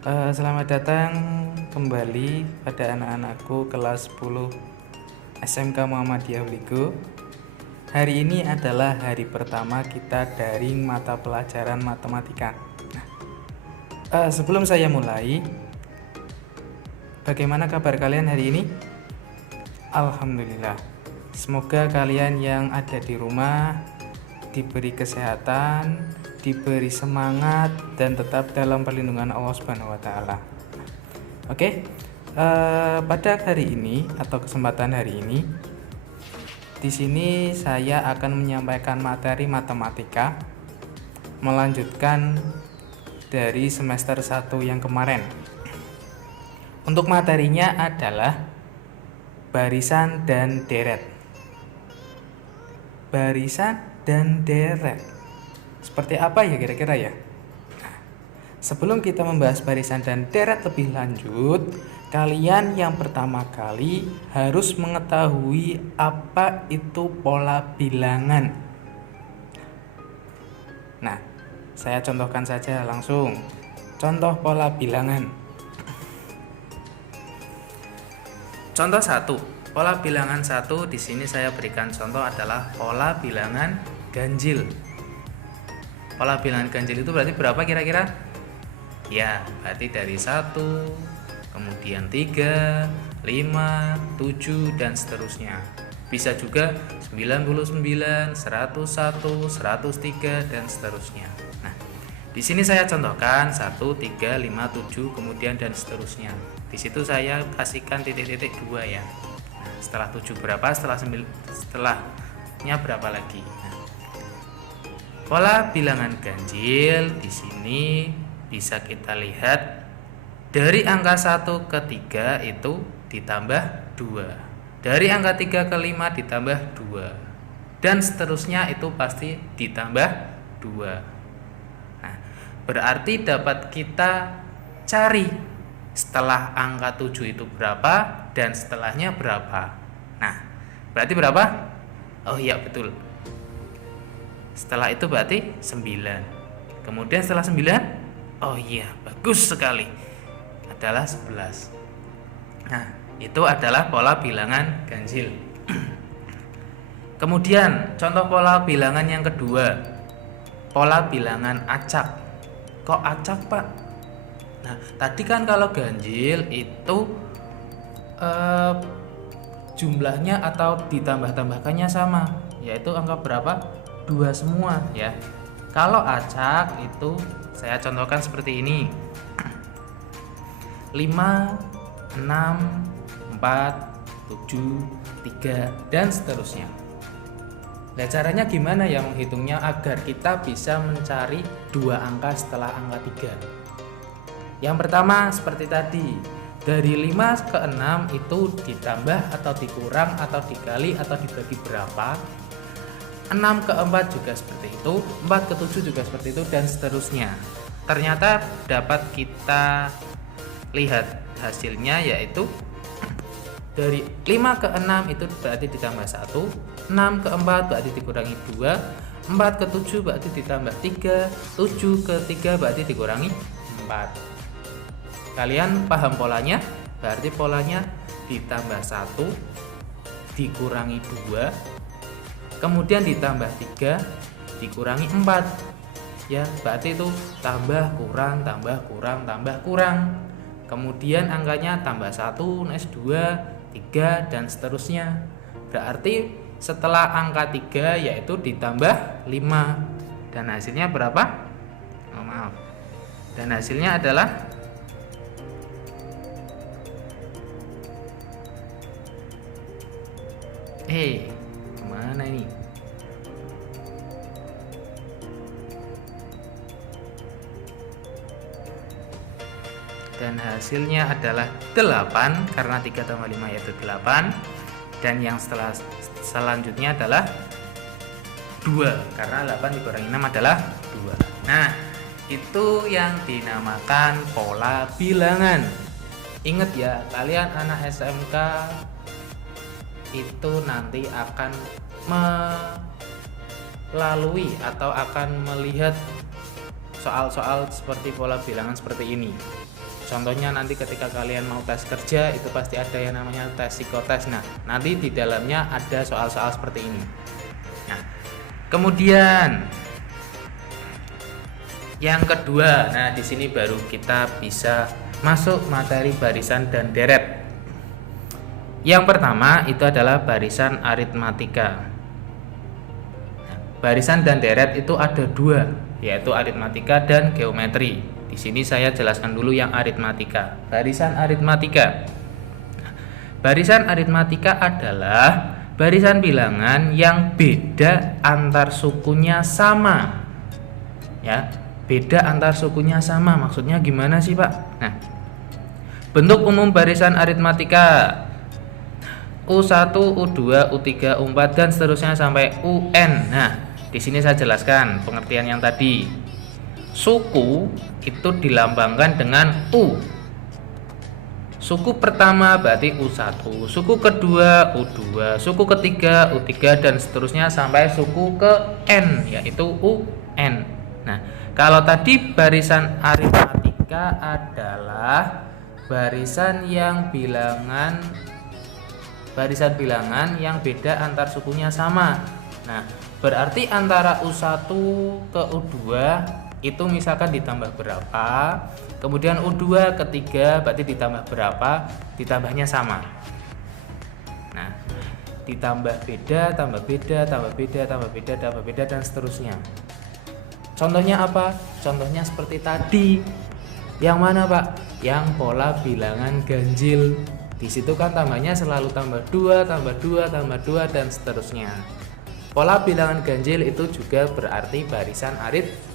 Selamat datang kembali pada anak-anakku kelas 10 SMK Muhammadiyah Bligo. Hari ini adalah hari pertama kita daring mata pelajaran matematika. Sebelum saya mulai, bagaimana kabar kalian hari ini? Alhamdulillah. Semoga kalian yang ada di rumah diberi kesehatan, diberi semangat, dan tetap dalam perlindungan Allah Subhanahu wa Ta'ala. Oke, pada hari ini atau kesempatan hari ini, di sini saya akan menyampaikan materi matematika, melanjutkan dari semester 1 yang kemarin. Untuk materinya adalah barisan dan deret. Barisan dan deret. Seperti apa ya kira-kira ya? Sebelum kita membahas barisan dan deret lebih lanjut, kalian yang pertama kali harus mengetahui apa itu pola bilangan. Nah, saya contohkan saja langsung. Contoh pola bilangan. Contoh 1. Pola bilangan 1 di sini saya berikan contoh adalah pola bilangan ganjil. Pola bilangan ganjil itu berarti berapa kira-kira? Ya, berarti dari 1, kemudian 3, 5, 7 dan seterusnya. Bisa juga 99, 101, 103 dan seterusnya. Nah, di sini saya contohkan 1, 3, 5, 7 kemudian dan seterusnya. Di situ saya kasihkan titik-titik 2 ya. Nah, setelah 7 berapa? Setelahnya berapa lagi? Nah, pola bilangan ganjil di sini bisa kita lihat dari angka 1 ke 3 itu ditambah 2. Dari angka 3 ke 5 ditambah 2. Dan seterusnya itu pasti ditambah 2. Nah, berarti dapat kita cari setelah angka 7 itu berapa dan setelahnya berapa. Nah, berarti berapa? Oh iya betul. Setelah itu berarti 9. Kemudian setelah 9, oh iya bagus sekali, adalah 11. Nah, itu adalah pola bilangan ganjil. Kemudian contoh pola bilangan yang kedua, pola bilangan acak. Kok acak, Pak? Nah, tadi kan kalau ganjil itu jumlahnya atau ditambah-tambahkannya sama, yaitu angka berapa? 2 semua ya. Kalau acak itu saya contohkan seperti ini. 5, 6, 4, 7, 3 dan seterusnya. Nah, caranya gimana ya menghitungnya agar kita bisa mencari 2 angka setelah angka 3? Yang pertama seperti tadi, dari 5 ke 6 itu ditambah atau dikurang atau dikali atau dibagi berapa. 6 ke 4 juga seperti itu, 4 ke 7 juga seperti itu dan seterusnya. Ternyata dapat kita lihat hasilnya, yaitu dari 5 ke 6 itu berarti ditambah 1, 6 ke 4 berarti dikurangi 2, 4 ke 7 berarti ditambah 3, 7 ke 3 berarti dikurangi 4. Kalian paham polanya? Berarti polanya ditambah 1 dikurangi 2, kemudian ditambah 3 dikurangi 4. Ya, berarti itu tambah kurang, tambah kurang, tambah kurang. Kemudian angkanya tambah 1, next 2, 3 dan seterusnya. Berarti setelah angka 3 yaitu ditambah 5. Dan hasilnya berapa? Oh, maaf. Dan hasilnya adalah kemana ini? Dan hasilnya adalah 8, karena 3 tambah 5 yaitu 8. Dan yang selanjutnya adalah 2, karena 8 dikurangi 6 adalah 2. Nah, itu yang dinamakan pola bilangan. Ingat ya, kalian anak SMK itu nanti akan melalui atau akan melihat soal-soal seperti pola bilangan seperti ini. Contohnya nanti ketika kalian mau tes kerja itu pasti ada yang namanya tes psikotes. Nah, nanti di dalamnya ada soal-soal seperti ini. Nah, kemudian yang kedua, nah di sini baru kita bisa masuk materi barisan dan deret. Yang pertama itu adalah barisan aritmatika. Nah, barisan dan deret itu ada dua, yaitu aritmatika dan geometri. Di sini saya jelaskan dulu yang aritmatika. Barisan aritmatika. Barisan aritmatika adalah barisan bilangan yang beda antar sukunya sama. Ya, beda antar sukunya sama. Maksudnya gimana sih, Pak? Nah, bentuk umum barisan aritmatika U1, U2, U3, U4 dan seterusnya sampai UN. Nah, di sini saya jelaskan pengertian yang tadi. Suku itu dilambangkan dengan U. Suku pertama berarti U1, suku kedua U2, suku ketiga U3 dan seterusnya sampai suku ke N, yaitu UN. Nah, kalau tadi barisan aritmatika adalah barisan bilangan yang beda antar sukunya sama. Nah, berarti antara U1 ke U2 itu misalkan ditambah berapa, kemudian U2 ketiga berarti ditambah berapa, ditambahnya sama. Nah, ditambah beda, tambah beda, tambah beda, tambah beda, tambah beda dan seterusnya. Contohnya apa? Contohnya seperti tadi. Yang mana, Pak? Yang pola bilangan ganjil. Di situ kan tambahnya selalu tambah 2, tambah 2, tambah 2 dan seterusnya. Pola bilangan ganjil itu juga berarti barisan aritmatika.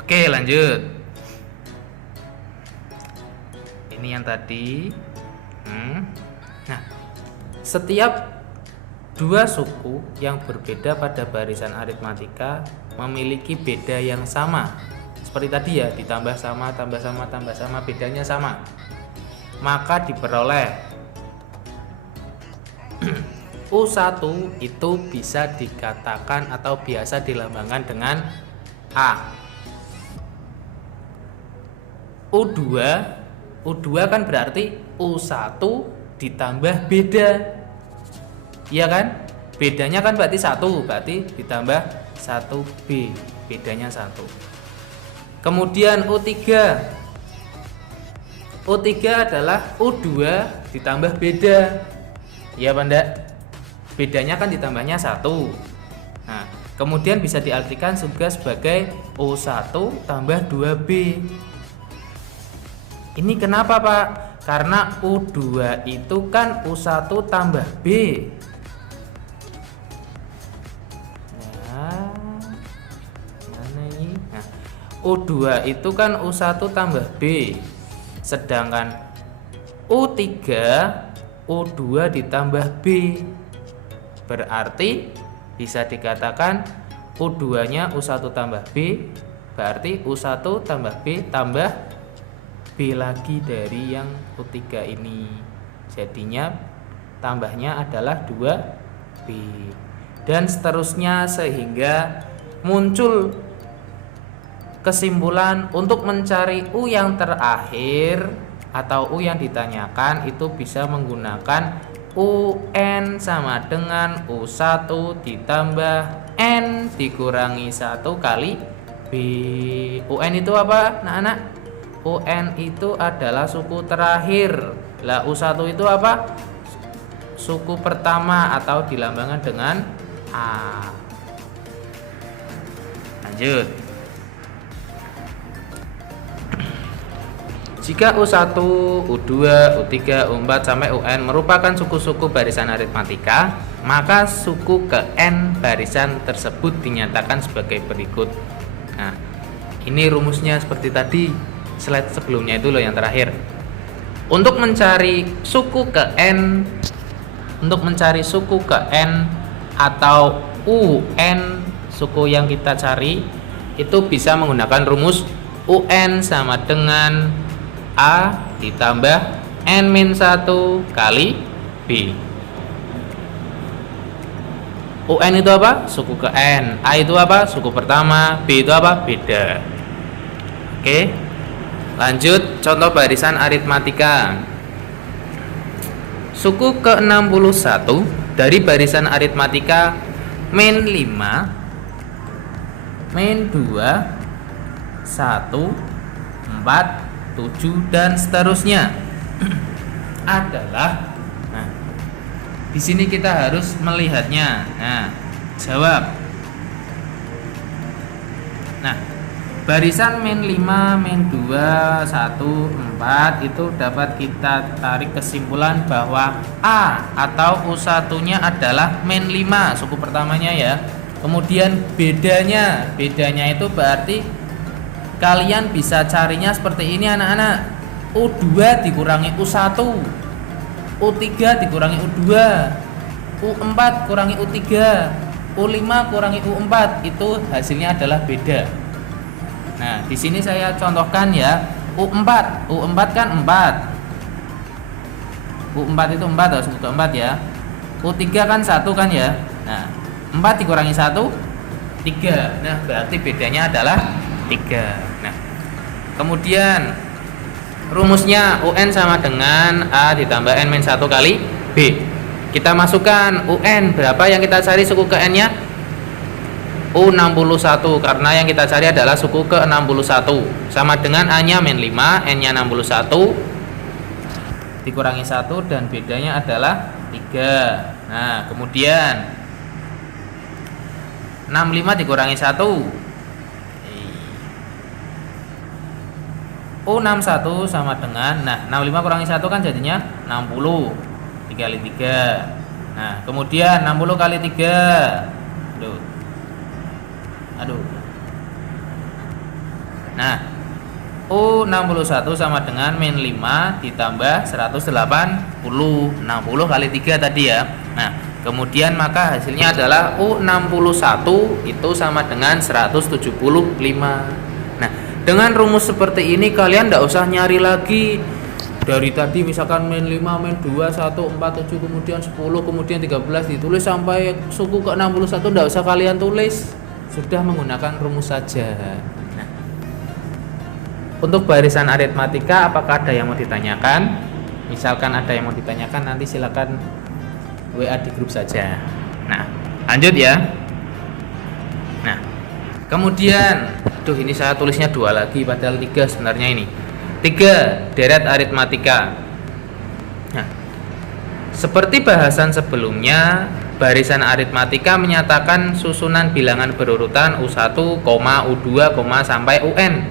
Oke, lanjut. Ini yang tadi. Nah, setiap dua suku yang berbeda pada barisan aritmatika memiliki beda yang sama. Seperti tadi ya, ditambah sama, tambah sama, tambah sama, bedanya sama. Maka diperoleh U1 itu bisa dikatakan atau biasa dilambangkan dengan A. U2 kan berarti U1 ditambah beda. Iya kan? Bedanya kan berarti 1, berarti ditambah 1B, bedanya 1. Kemudian U3 adalah U2 ditambah beda. Iya apa enggak? Bedanya kan ditambahnya 1. Nah, kemudian bisa diartikan juga sebagai U1 tambah 2B. Ini kenapa, Pak? Karena U2 itu kan U1 tambah B. Nah, mana ini? Nah, U2 itu kan U1 tambah B. Sedangkan U3 U2 ditambah B. Berarti bisa dikatakan U2-nya U1 tambah B, berarti U1 tambah B tambah B lagi dari yang U3 ini. Jadinya tambahnya adalah 2B. Dan seterusnya sehingga muncul kesimpulan untuk mencari U yang terakhir atau U yang ditanyakan itu bisa menggunakan UN sama dengan U1 ditambah N dikurangi 1 kali B. UN itu apa, anak-anak? UN itu adalah suku terakhir. Lah U1 itu apa? Suku pertama atau dilambangkan dengan A. Lanjut. Jika U1, U2, U3, U4 sampai UN merupakan suku-suku barisan aritmatika, maka suku ke N barisan tersebut dinyatakan sebagai berikut. Nah, ini rumusnya seperti tadi, slide sebelumnya itu loh yang terakhir. Untuk mencari suku ke N, atau UN, suku yang kita cari, itu bisa menggunakan rumus UN sama dengan A ditambah N-1 kali B. UN itu apa? Suku ke N. A itu apa? Suku pertama. B itu apa? Beda. Oke, lanjut contoh barisan aritmatika. Suku ke-61 dari barisan aritmatika min 5, min 2, 1, 4, 7 dan seterusnya adalah, nah, di sini kita harus melihatnya. Nah, jawab. Nah, barisan min 5, min 2, 1, 4 itu dapat kita tarik kesimpulan bahwa A atau U1-nya adalah min 5, suku pertamanya ya. Kemudian bedanya itu berarti kalian bisa carinya seperti ini anak-anak. U2 dikurangi U1, U3 dikurangi U2, U4 kurangi U3, U5 kurangi U4, itu hasilnya adalah beda. Nah, di sini saya contohkan ya. U4 kan 4. U4 itu 4 atau suku ke-4 ya. U3 kan 1 kan ya. Nah, 4 dikurangi 1, 3. Nah, berarti bedanya adalah 3. Nah, kemudian rumusnya UN sama dengan A ditambah N min 1 kali B. Kita masukkan UN, berapa yang kita cari suku ke N-nya? U61, karena yang kita cari adalah suku ke-61. Sama dengan A-nya min 5, N-nya 61 dikurangi 1 dan bedanya adalah 3. Nah, kemudian 65 dikurangi 1, U61 sama dengan, nah 65 kurangi 1 kan jadinya 60, 3 kali 3. Nah, kemudian 60 kali 3, aduh. Nah, U61 sama dengan min 5 ditambah 180, 60 kali 3 tadi ya. Nah, kemudian maka hasilnya adalah U61 itu sama dengan 175. Nah, dengan rumus seperti ini kalian tidak usah nyari lagi dari tadi, misalkan min 5, min 2, 1, 4, 7, kemudian 10, kemudian 13 ditulis sampai suku ke-61, tidak usah kalian tulis, sudah menggunakan rumus saja. Nah, untuk barisan aritmatika apakah ada yang mau ditanyakan? Misalkan ada yang mau ditanyakan, nanti silakan WA di grup saja. Nah, lanjut ya. Nah, kemudian, ini saya tulisnya 2 lagi padahal 3 sebenarnya ini. 3, deret aritmatika. Nah, seperti bahasan sebelumnya, barisan aritmatika menyatakan susunan bilangan berurutan U1, U2, sampai UN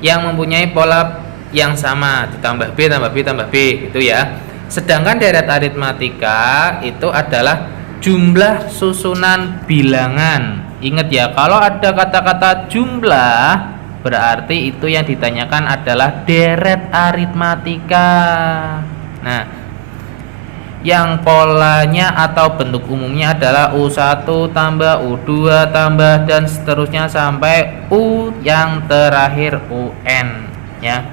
yang mempunyai pola yang sama, ditambah B, tambah B, tambah B gitu ya. Sedangkan deret aritmatika itu adalah jumlah susunan bilangan. Ingat ya, kalau ada kata-kata jumlah berarti itu yang ditanyakan adalah deret aritmatika. Nah, yang polanya atau bentuk umumnya adalah U1 tambah U2 tambah dan seterusnya sampai U yang terakhir UN ya.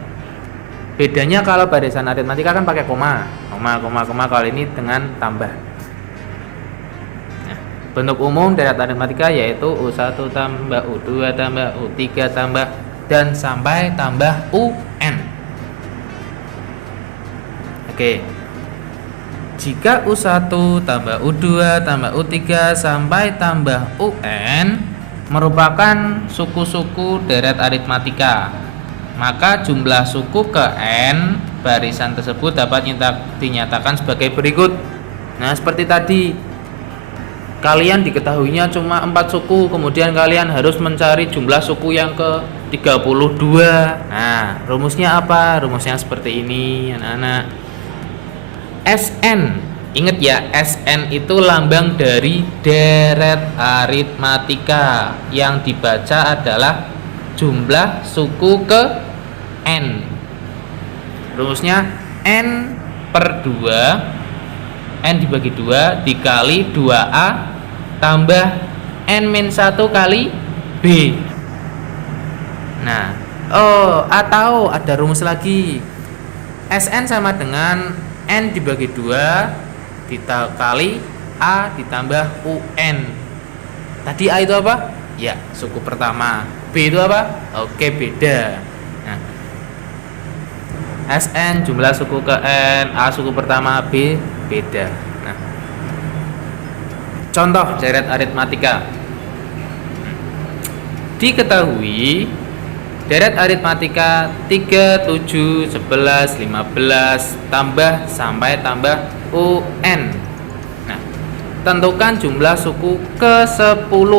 Bedanya kalau barisan aritmatika kan pakai koma, kalau ini dengan tambah. Nah, bentuk umum deret aritmatika yaitu U1 tambah U2 tambah U3 tambah dan sampai tambah UN. Oke. Jika U1 tambah U2 tambah U3 sampai tambah UN merupakan suku-suku deret aritmatika, maka jumlah suku ke N barisan tersebut dapat dinyatakan sebagai berikut. Nah, seperti tadi, kalian diketahuinya cuma 4 suku, kemudian kalian harus mencari jumlah suku yang ke 32. Nah, rumusnya apa? Rumusnya seperti ini anak-anak. SN, ingat ya, SN itu lambang dari deret aritmatika, yang dibaca adalah jumlah suku ke N. Rumusnya N per 2, N dibagi 2 dikali 2A tambah N-1 kali B. Nah, atau ada rumus lagi, SN sama dengan N dibagi 2 dikali A ditambah UN. Tadi A itu apa? Ya, suku pertama. B itu apa? Oke, beda. Nah, Sn jumlah suku ke n, A suku pertama, B beda. Nah, contoh deret aritmatika. Diketahui deret aritmatika 3, 7, 11, 15 tambah sampai tambah UN. Nah, tentukan jumlah suku ke-10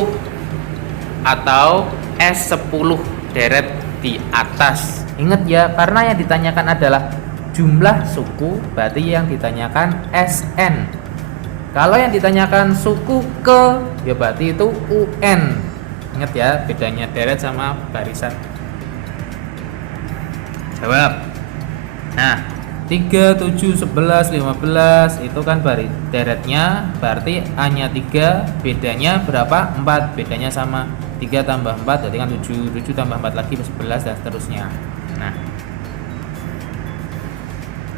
atau S10 deret di atas. Ingat ya, karena yang ditanyakan adalah jumlah suku, berarti yang ditanyakan SN. Kalau yang ditanyakan suku ke, ya berarti itu UN. Ingat ya, bedanya deret sama barisan. Jawab. Nah, 3, 7, 11, 15 itu kan deretnya, berarti A-nya 3, bedanya berapa? 4, bedanya sama 3 tambah 4 berarti kan 7, 7 tambah 4 lagi 11 dan seterusnya. Nah,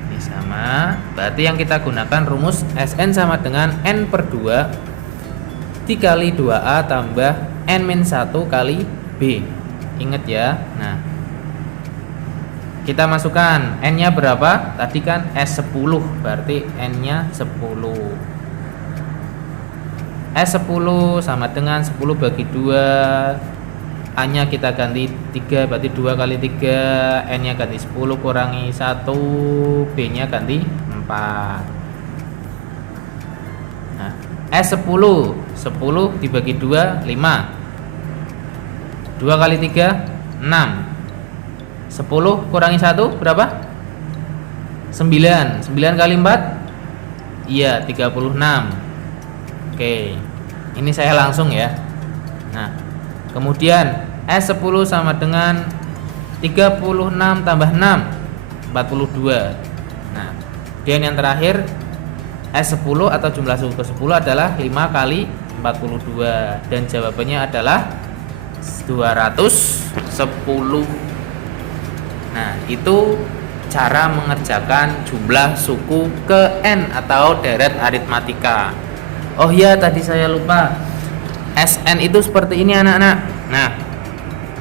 ini sama, berarti yang kita gunakan rumus Sn sama dengan N per 2 dikali 2A tambah N-1 kali B. Ingat ya. Nah, kita masukkan N-nya berapa? Tadi kan S10, berarti N-nya 10. S10 sama dengan 10 bagi 2. A-nya kita ganti 3, berarti 2 kali 3. N-nya ganti 10 kurangi 1. B-nya ganti 4. Nah, S10 10 dibagi 2 5. 2 kali 3 6. 10 kurangi 1 berapa? 9. 9 kali 4? Iya, 36. Oke. Ini saya langsung ya. Nah, kemudian S10 sama dengan 36 tambah 6 42. Nah, dan yang terakhir S10 atau jumlah suku ke-10 adalah 5 kali 42 dan jawabannya adalah 210. Nah, itu cara mengerjakan jumlah suku ke N atau deret aritmatika. Oh iya, tadi saya lupa. Sn itu seperti ini anak-anak. Nah,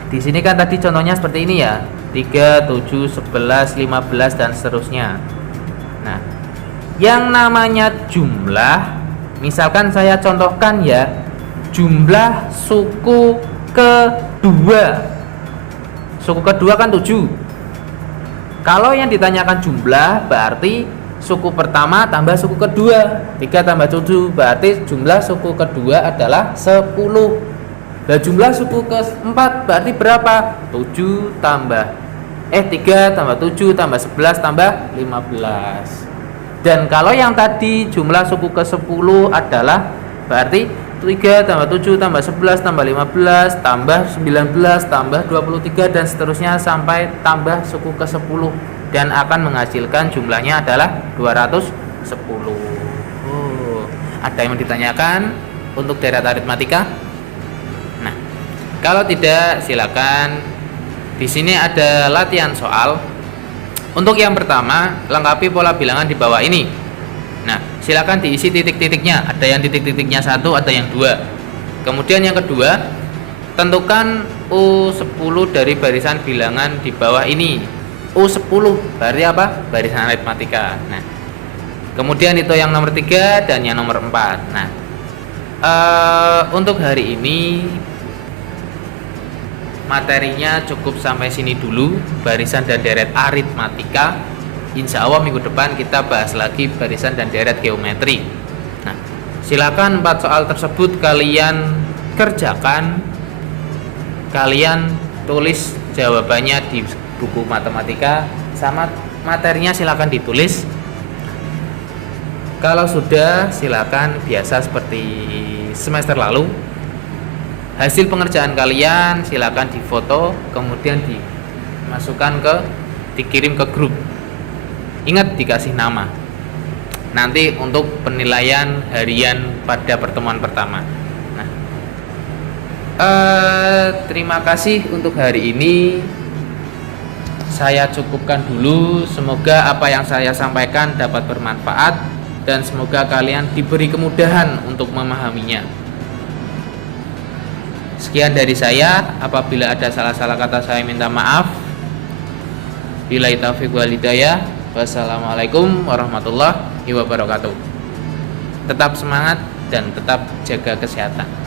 di sini kan tadi contohnya seperti ini ya. 3, 7, 11, 15 dan seterusnya. Nah, yang namanya jumlah, misalkan saya contohkan ya, jumlah suku kedua. Suku kedua kan 7. Kalau yang ditanyakan jumlah, berarti suku pertama tambah suku kedua. 3 tambah 7 berarti jumlah suku kedua adalah 10. Nah, jumlah suku keempat berarti berapa? 3 tambah 7 tambah 11 tambah 15. Dan kalau yang tadi jumlah suku ke-10 adalah berarti 3 tambah 7 tambah 11 tambah 15 tambah 19 tambah 23 dan seterusnya sampai tambah suku ke-10 dan akan menghasilkan jumlahnya adalah 210. Oh, ada yang ditanyakan untuk deret aritmatika? Nah, kalau tidak silakan. Di sini ada latihan soal. Untuk yang pertama, lengkapi pola bilangan di bawah ini. Nah, silakan diisi titik-titiknya. Ada yang titik-titiknya 1, ada yang 2. Kemudian yang kedua, tentukan U10 dari barisan bilangan di bawah ini. U10 berarti apa? Barisan aritmatika. Nah, kemudian itu yang nomor 3 dan yang nomor 4. Nah, untuk hari ini materinya cukup sampai sini dulu, barisan dan deret aritmatika. Insya Allah minggu depan kita bahas lagi barisan dan deret geometri. Nah, silakan 4 soal tersebut kalian kerjakan, kalian tulis jawabannya di buku matematika, sama materinya silakan ditulis. Kalau sudah, silakan biasa seperti semester lalu. Hasil pengerjaan kalian silakan difoto, kemudian dikirim ke grup. Ingat dikasih nama. Nanti untuk penilaian harian pada pertemuan pertama. Nah, terima kasih untuk hari ini. Saya cukupkan dulu. Semoga apa yang saya sampaikan dapat bermanfaat dan semoga kalian diberi kemudahan untuk memahaminya. Sekian dari saya. Apabila ada salah-salah kata saya minta maaf. Billahi taufiq wal hidayah. Wassalamualaikum warahmatullahi wabarakatuh. Tetap semangat dan tetap jaga kesehatan.